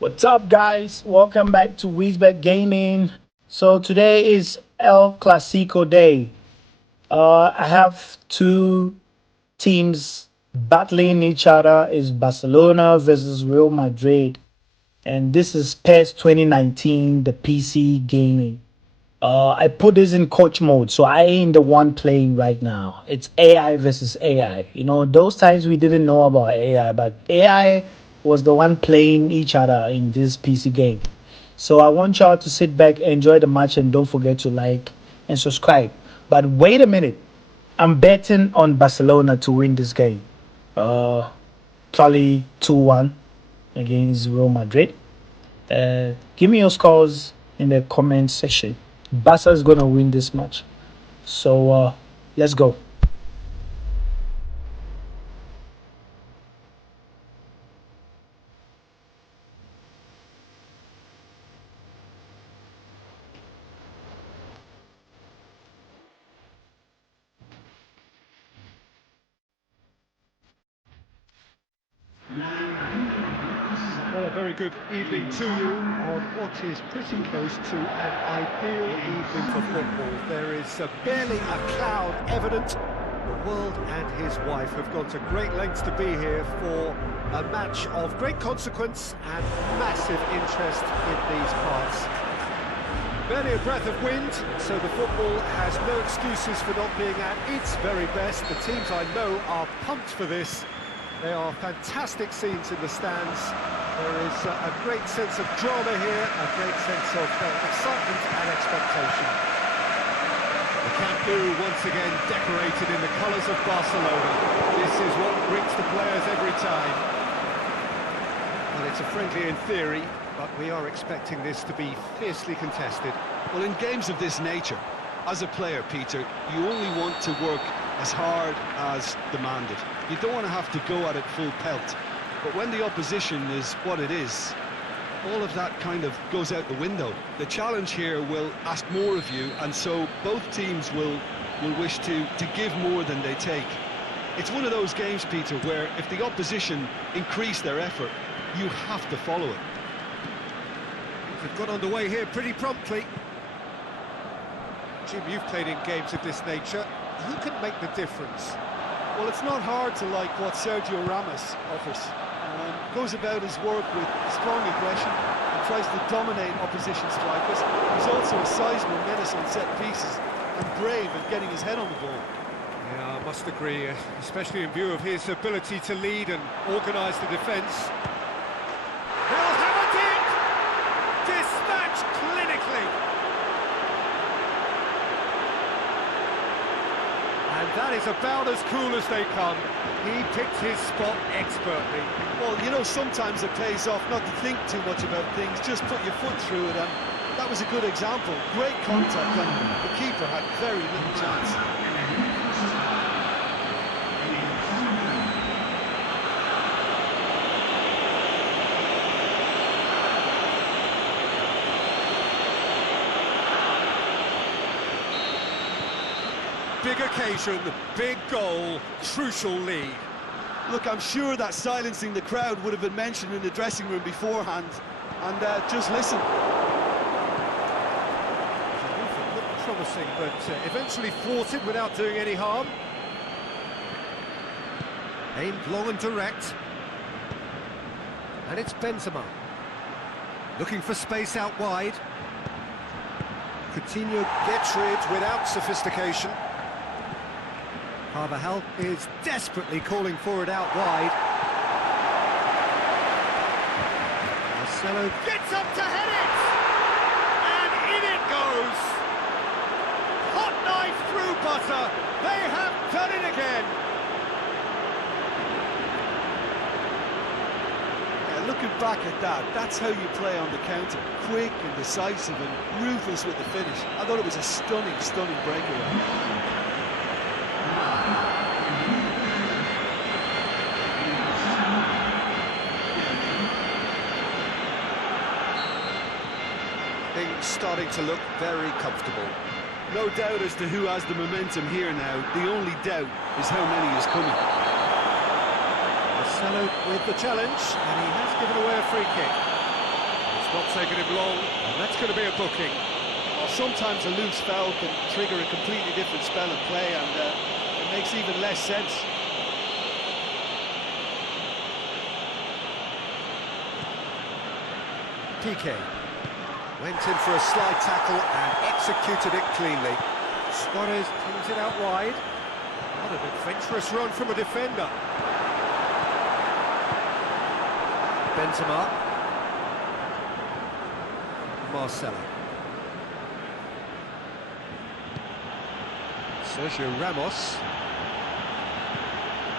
What's up, guys? Welcome back to Weezbet Gaming. So today is El Clasico day. I have two teams battling each other. Is Barcelona versus Real Madrid, and this is PES 2019, the PC gaming. I put this in coach mode, so I ain't the one playing right now. It's AI versus AI. Those times we didn't know about AI, but AI was the one playing each other in this PC game. So I want y'all to sit back, enjoy the match, and don't forget to like and subscribe. But wait a minute, I'm betting on Barcelona to win this game. Uh, Probably 2-1 against Real Madrid. Give me your scores in the comment section. Barca is gonna win this match. So let's go. Well, a very good evening to you on what is pretty close to an ideal evening for football. There is barely a cloud evident. The world and his wife have gone to great lengths to be here for a match of great consequence and massive interest in these parts. Barely a breath of wind, so the football has no excuses for not being at its very best. The teams I know are pumped for this. There are fantastic scenes in the stands. There is a great sense of drama here, a great sense of excitement and expectation. The Camp Nou once again decorated in the colours of Barcelona. This is what brings the players every time. Well, it's a friendly in theory, but we are expecting this to be fiercely contested. Well, in games of this nature, as a player, Peter, you only want to work as hard as demanded. You don't want to have to go at it full pelt. But when the opposition is what it is, all of that kind of goes out the window. The challenge here will ask more of you, and so both teams will wish to give more than they take. It's one of those games, Peter, where if the opposition increase their effort, you have to follow it. They've got underway here pretty promptly. Jim, you've played in games of this nature. Who can make the difference? Well, it's not hard to like what Sergio Ramos offers. Goes about his work with strong aggression and tries to dominate opposition strikers. He's also a sizable menace on set pieces and brave at getting his head on the ball. Yeah, I must agree, especially in view of his ability to lead and organise the defence. He'll have it! Dispatched clinically! And that is about as cool as they come. He picked his spot expertly. Well, you know, sometimes it pays off not to think too much about things, just put your foot through it, and that was a good example. Great contact, and the keeper had very little chance. Big occasion, big goal, crucial lead. Look, I'm sure that silencing the crowd would have been mentioned in the dressing room beforehand, and just listen. Looked promising, but eventually thwarted without doing any harm. Aimed long and direct. And it's Benzema. Looking for space out wide. Coutinho gets rid without sophistication. Carvajal is desperately calling for it out wide. Marcelo gets up to head it! And in it goes! Hot knife through butter! They have done it again! Yeah, looking back at that, that's how you play on the counter. Quick and decisive and ruthless with the finish. I thought it was a stunning, stunning breakaway. Things starting to look very comfortable. No doubt as to who has the momentum here now. The only doubt is how many is coming. Marcelo with the challenge, and he has given away a free kick. Not taking him long, and that's going to be a booking. Well, sometimes a loose foul can trigger a completely different spell of play, and it makes even less sense. Piqué went in for a slide tackle and executed it cleanly. Suarez turns it out wide. What an adventurous run from a defender. Benzema. Marcelo. Sergio Ramos.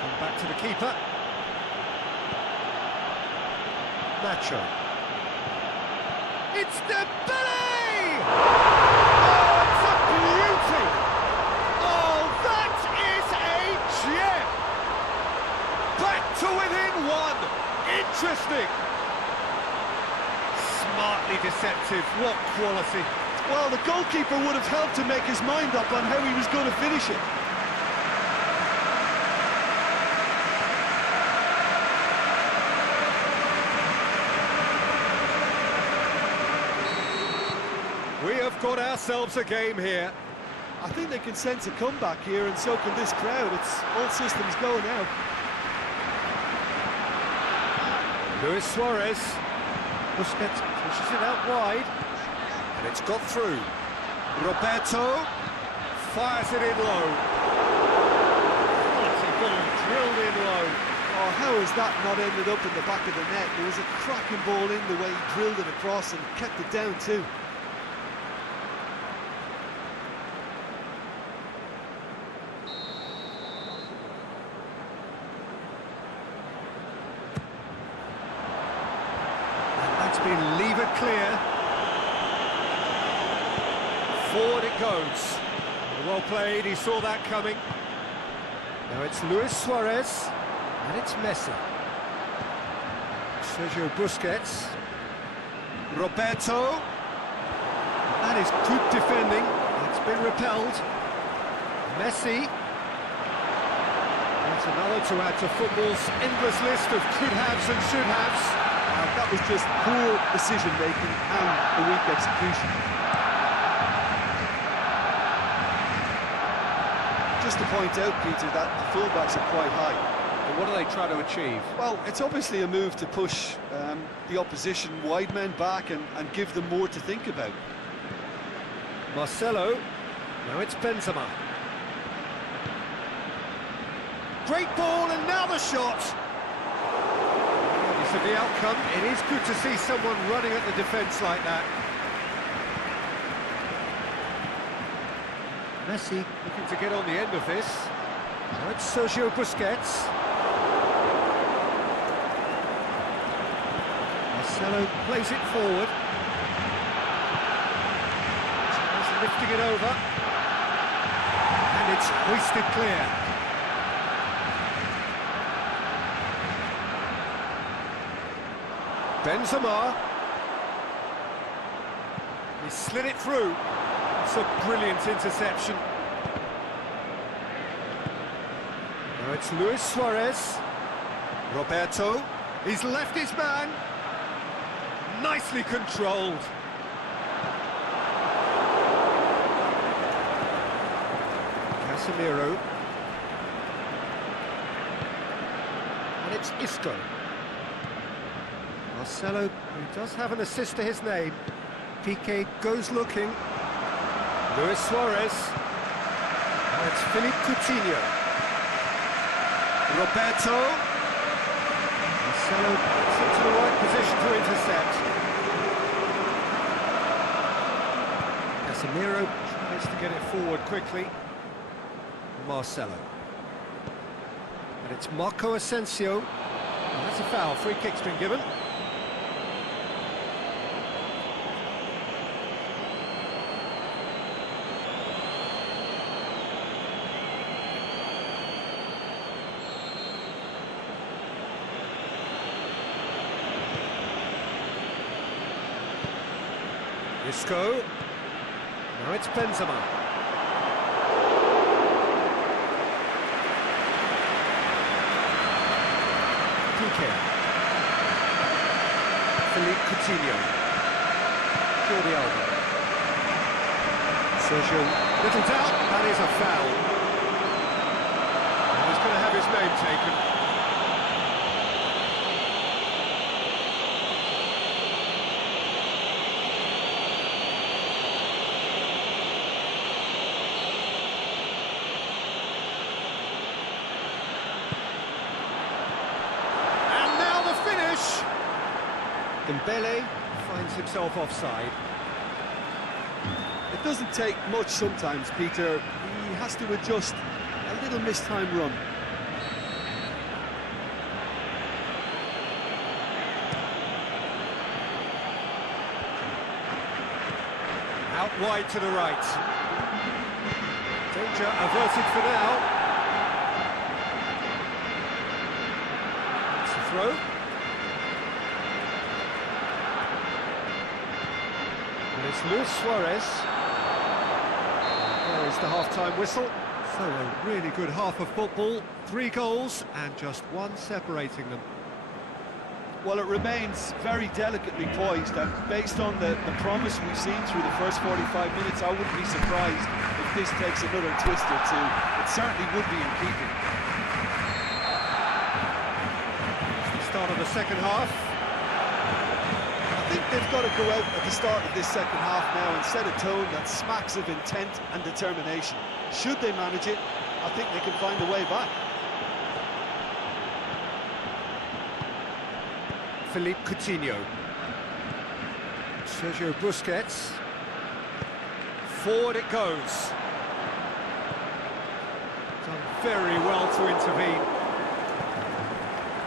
Come back to the keeper. Nacho. It's Dembele! Oh, it's a beauty! Oh, that is a gem! Back to within one! Interesting! Smartly deceptive, what quality! Well, the goalkeeper would have helped to make his mind up on how he was going to finish it. We have got ourselves a game here. I think they can sense a comeback here, and so can this crowd. It's all systems go now. Luis Suarez. Busquets pushes it out wide. And it's got through. Roberto fires it in low. Quality ball drilled in low. Oh, how has that not ended up in the back of the net? There was a cracking ball in the way he drilled it across and kept it down too. That's been levered clear. Forward it goes. Well played, he saw that coming. Now it's Luis Suarez, and it's Messi. Sergio Busquets. Roberto. That is good defending. It's been repelled. Messi. That's another to add to football's endless list of could-haves and should-haves. That was just poor decision-making and a weak execution. Just to point out, Peter, that the fullbacks are quite high. And what are they trying to achieve? Well, it's obviously a move to push the opposition wide men back and give them more to think about. Marcelo. Now it's Benzema. Great ball, and now the shot. Regardless of the outcome, it is good to see someone running at the defence like that. Messi looking to get on the end of this. Now it's Sergio Busquets. Marcelo plays it forward. Tries lifting it over. And it's hoisted clear. Benzema. He slid it through. It's a brilliant interception. Now it's Luis Suarez. Roberto. He's left his man. Nicely controlled. Casemiro. And it's Isco. Marcelo, who does have an assist to his name. Piqué goes looking. Luis Suarez. And it's Philippe Coutinho. Roberto. Marcelo gets into the right position to intercept. Casemiro tries to get it forward quickly. Marcelo. And it's Marco Asensio. And that's a foul. Free kick's been given. Isco. Now it's Benzema. Piqué. Philippe Coutinho. Jordi Alba. Sergio, little doubt, that is a foul. And he's going to have his name taken. And now the finish! Dembele finds himself offside. It doesn't take much sometimes, Peter. He has to adjust a little mistimed run. Out wide to the right. Danger averted for now. It's a throw. And it's Luis Suarez. There is the half-time whistle. So a really good half of football. 3 goals and just 1 separating them. Well, it remains very delicately poised, and based on the promise we've seen through the first 45 minutes, I wouldn't be surprised if this takes another twist or two. It certainly would be in keeping. It's the start of the second half. I think they've got to go out at the start of this second half now and set a tone that smacks of intent and determination. Should they manage it, I think they can find a way back. Philippe Coutinho. Sergio Busquets. Forward it goes. Done very well to intervene.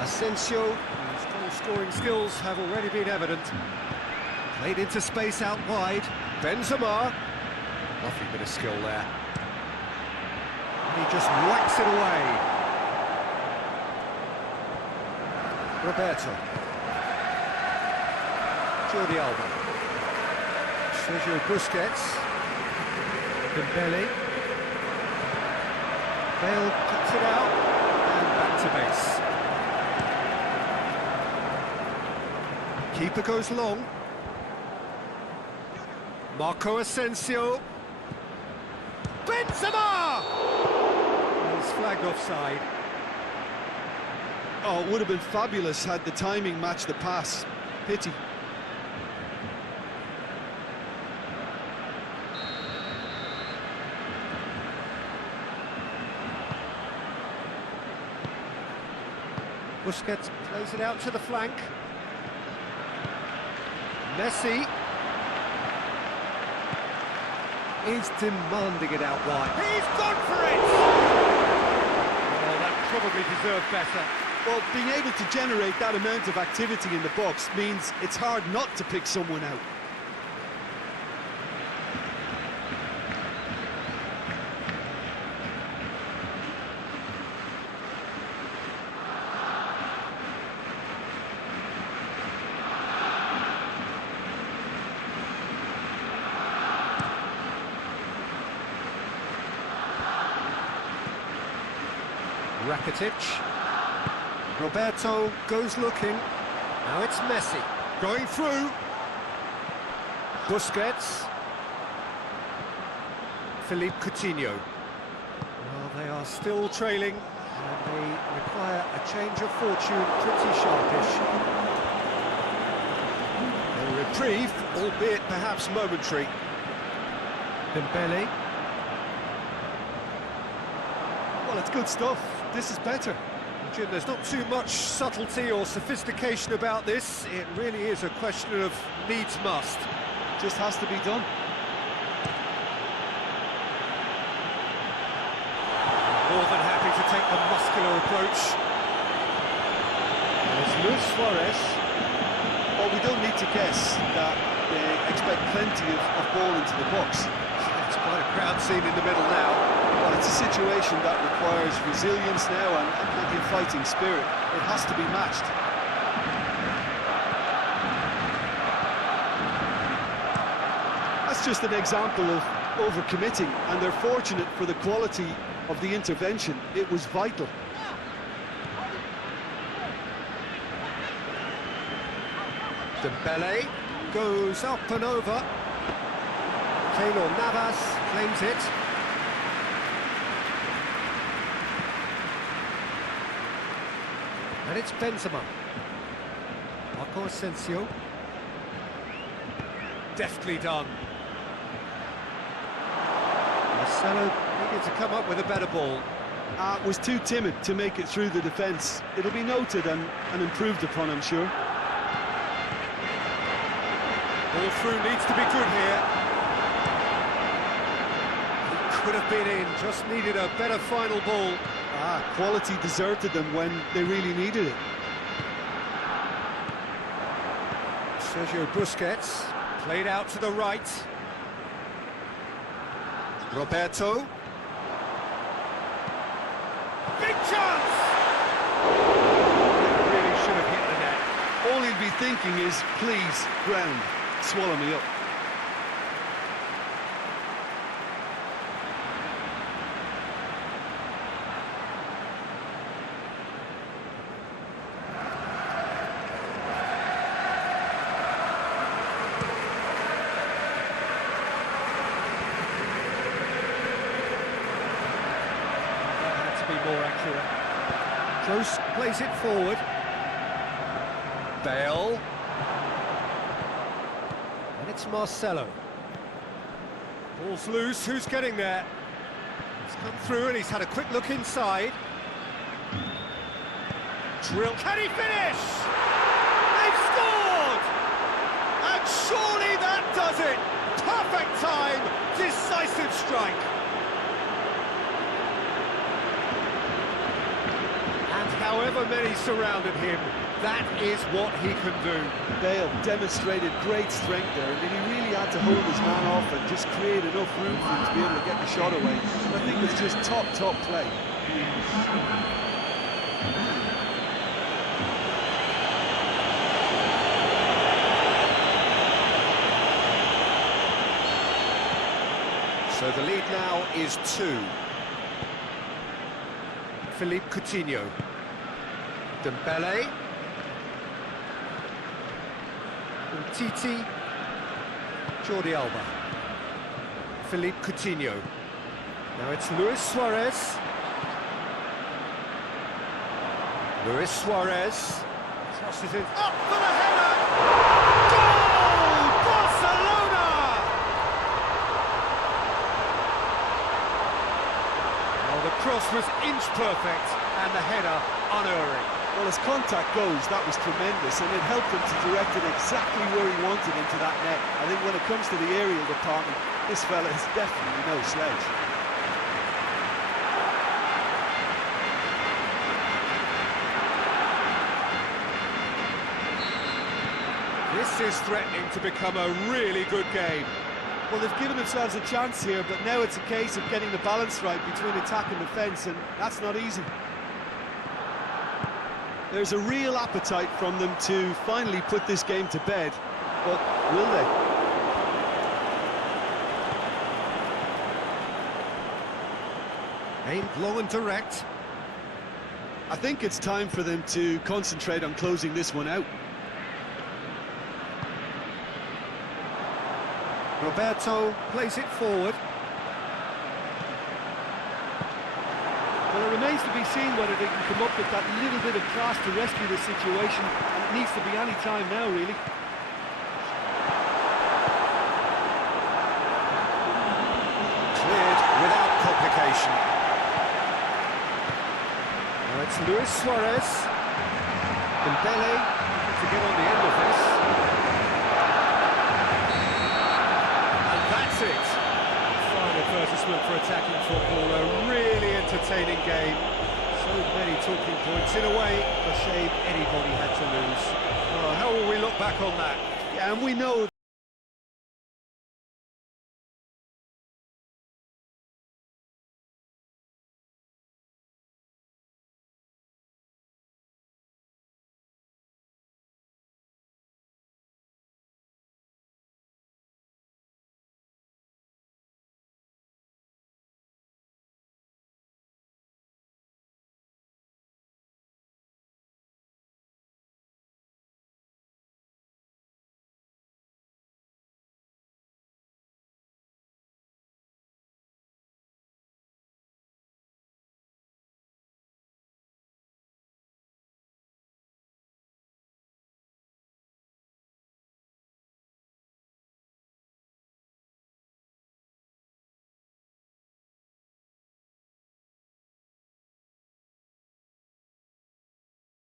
Asensio, his goal-scoring skills have already been evident. Played into space out wide. Benzema. Lovely bit of skill there. And he just whacks it away. Roberto. Jordi Alba. Sergio Busquets. Dembele. Bale cuts it out and back to base. Keeper goes long. Marco Asensio. Benzema! He's flagged offside. Oh, it would have been fabulous had the timing matched the pass. Pity. Busquets plays it out to the flank. Messi is demanding it out wide. He's gone for it! Oh, that probably deserved better. Well, being able to generate that amount of activity in the box means it's hard not to pick someone out. Rakitic. Roberto goes looking. Now it's Messi. Going through. Busquets. Philippe Coutinho. Well, they are still trailing, and they require a change of fortune pretty sharpish. A reprieve, albeit perhaps momentary. Dembele. Well, it's good stuff. This is better. Jim, there's not too much subtlety or sophistication about this. It really is a question of needs must. Just has to be done. More than happy to take the muscular approach. There's Luis Suarez. Well, we don't need to guess that they expect plenty of ball into the box. It's quite a crowd scene in the middle now. Well, it's a situation that requires resilience now and plenty of fighting spirit. It has to be matched. That's just an example of overcommitting, and they're fortunate for the quality of the intervention. It was vital. Dembele. goes up and over. Keylor Navas claims it. And it's Benzema. Marco Asensio. Deftly done. Marcelo needed to come up with a better ball. Was too timid to make it through the defence. It'll be noted and improved upon, I'm sure. Ball through needs to be good here. He could have been in, just needed a better final ball. Quality deserted them when they really needed it. Sergio Busquets, played out to the right. Roberto. Big chance! Really should have hit the net. All he'd be thinking is, please, ground, swallow me up. More accurate. Close, plays it forward. Bale. And it's Marcelo. Ball's loose, who's getting there? He's come through and he's had a quick look inside. Drill. Can he finish? They've scored! And surely that does it! Perfect time, decisive strike. However many surrounded him, that is what he can do. Bale demonstrated great strength there. I mean, he really had to hold his man off and just create enough room for him to be able to get the shot away. And I think it's just top play. So the lead now is 2. Philippe Coutinho. Dembele. Titi. Jordi Alba. Philippe Coutinho. Now it's Luis Suarez. Luis Suarez. Tosses it up for the header! Goal! Barcelona! Well, the cross was inch perfect and the header unerring. Well, as contact goes, that was tremendous, and it helped him to direct it exactly where he wanted into that net. I think when it comes to the aerial department, this fella is definitely no slouch. This is threatening to become a really good game. Well, they've given themselves a chance here, but now it's a case of getting the balance right between attack and defence, and that's not easy. There's a real appetite from them to finally put this game to bed, but will they? Aimed long and direct. I think it's time for them to concentrate on closing this one out. Roberto plays it forward. Well, it remains to be seen whether they can come up with that little bit of class to rescue the situation, and it needs to be any time now, really. Cleared without complication. Now it's Luis Suarez. Dembele to get on the end of this. And that's it. Fine advertisement for attacking football, a really entertaining game. So many talking points. In a way, a shame anybody had to lose. Oh, how will we look back on that? Yeah, and we know